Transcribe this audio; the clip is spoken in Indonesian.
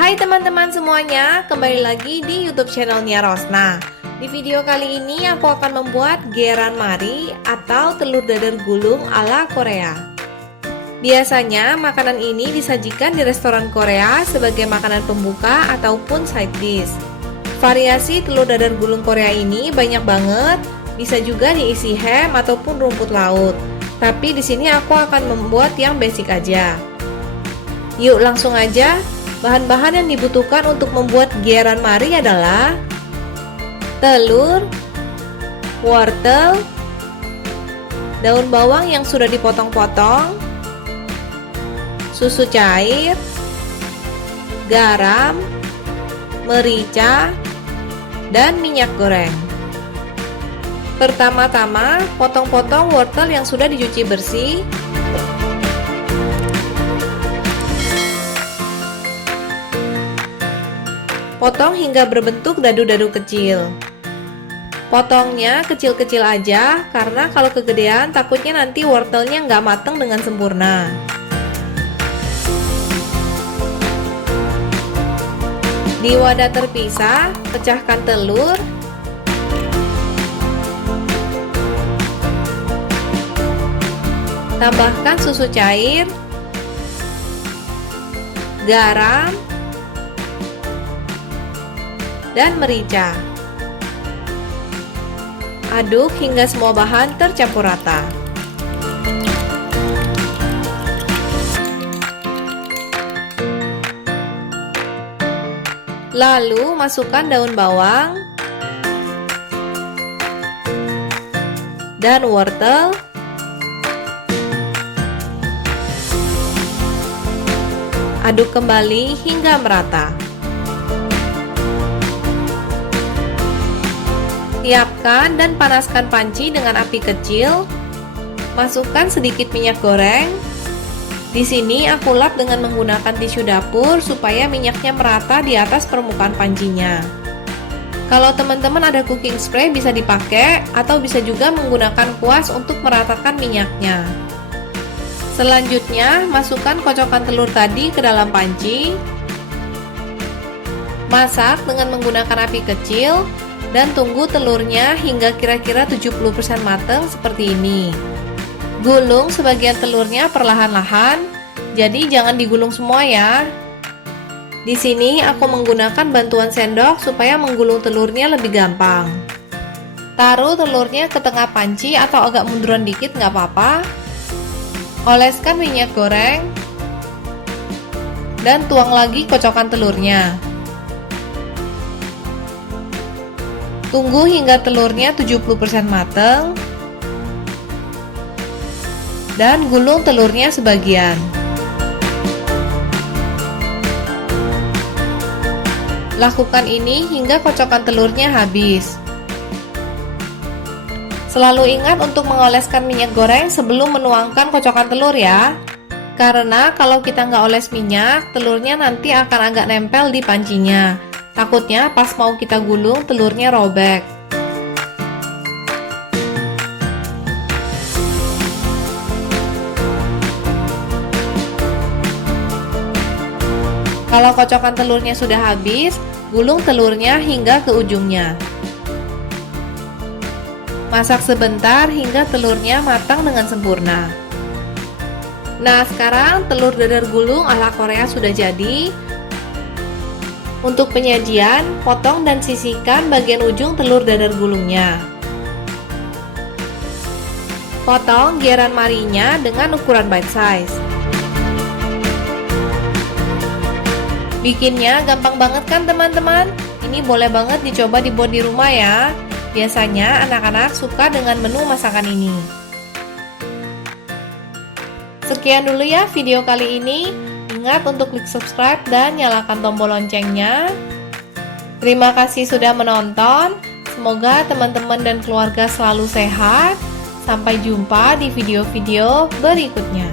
Hai teman-teman semuanya, kembali lagi di YouTube channelnya Rosna. Di video kali ini aku akan membuat geran mari atau telur dadar gulung ala Korea. Biasanya makanan ini disajikan di restoran Korea sebagai makanan pembuka ataupun side dish. Variasi telur dadar gulung Korea ini banyak banget, bisa juga diisi ham ataupun rumput laut. Tapi di sini aku akan membuat yang basic aja. Yuk langsung aja. Bahan-bahan yang dibutuhkan untuk membuat geran mari adalah telur, wortel, daun bawang yang sudah dipotong-potong, susu cair, garam, merica, dan minyak goreng. Pertama-tama, potong-potong wortel yang sudah dicuci bersih. Potong hingga berbentuk dadu-dadu kecil. Potongnya kecil-kecil aja, karena kalau kegedean takutnya nanti wortelnya nggak mateng dengan sempurna. Di wadah terpisah, pecahkan telur. Tambahkan susu cair, garam, dan merica. Aduk hingga semua bahan tercampur rata. Lalu masukkan daun bawang dan wortel. Aduk kembali hingga merata. Siapkan dan panaskan panci dengan api kecil. Masukkan sedikit minyak goreng. Di sini aku lap dengan menggunakan tisu dapur supaya minyaknya merata di atas permukaan pancinya. Kalau teman-teman ada cooking spray bisa dipakai atau bisa juga menggunakan kuas untuk meratakan minyaknya. Selanjutnya, masukkan kocokan telur tadi ke dalam panci. Masak dengan menggunakan api kecil. Dan tunggu telurnya hingga kira-kira 70% matang seperti ini. Gulung sebagian telurnya perlahan-lahan, jadi jangan digulung semua ya. Di sini aku menggunakan bantuan sendok supaya menggulung telurnya lebih gampang. Taruh telurnya ke tengah panci atau agak munduran dikit nggak apa-apa. Oleskan minyak goreng dan tuang lagi kocokan telurnya. Tunggu hingga telurnya 70% matang dan gulung telurnya sebagian. Lakukan ini hingga kocokan telurnya habis. Selalu ingat untuk mengoleskan minyak goreng sebelum menuangkan kocokan telur ya. Karena kalau kita nggak oles minyak, telurnya nanti akan agak nempel di pancinya. Takutnya pas mau kita gulung telurnya robek. Kalau kocokan telurnya sudah habis, gulung telurnya hingga ke ujungnya. Masak sebentar hingga telurnya matang dengan sempurna. Nah, sekarang telur dadar gulung ala Korea sudah jadi. Untuk penyajian, potong dan sisihkan bagian ujung telur dadar gulungnya. Potong geran marinya dengan ukuran bite size. Bikinnya gampang banget kan teman-teman? Ini boleh banget dicoba dibuat di rumah ya. Biasanya anak-anak suka dengan menu masakan ini. Sekian dulu ya video kali ini. Ingat untuk klik subscribe dan nyalakan tombol loncengnya. Terima kasih sudah menonton. Semoga teman-teman dan keluarga selalu sehat. Sampai jumpa di video-video berikutnya.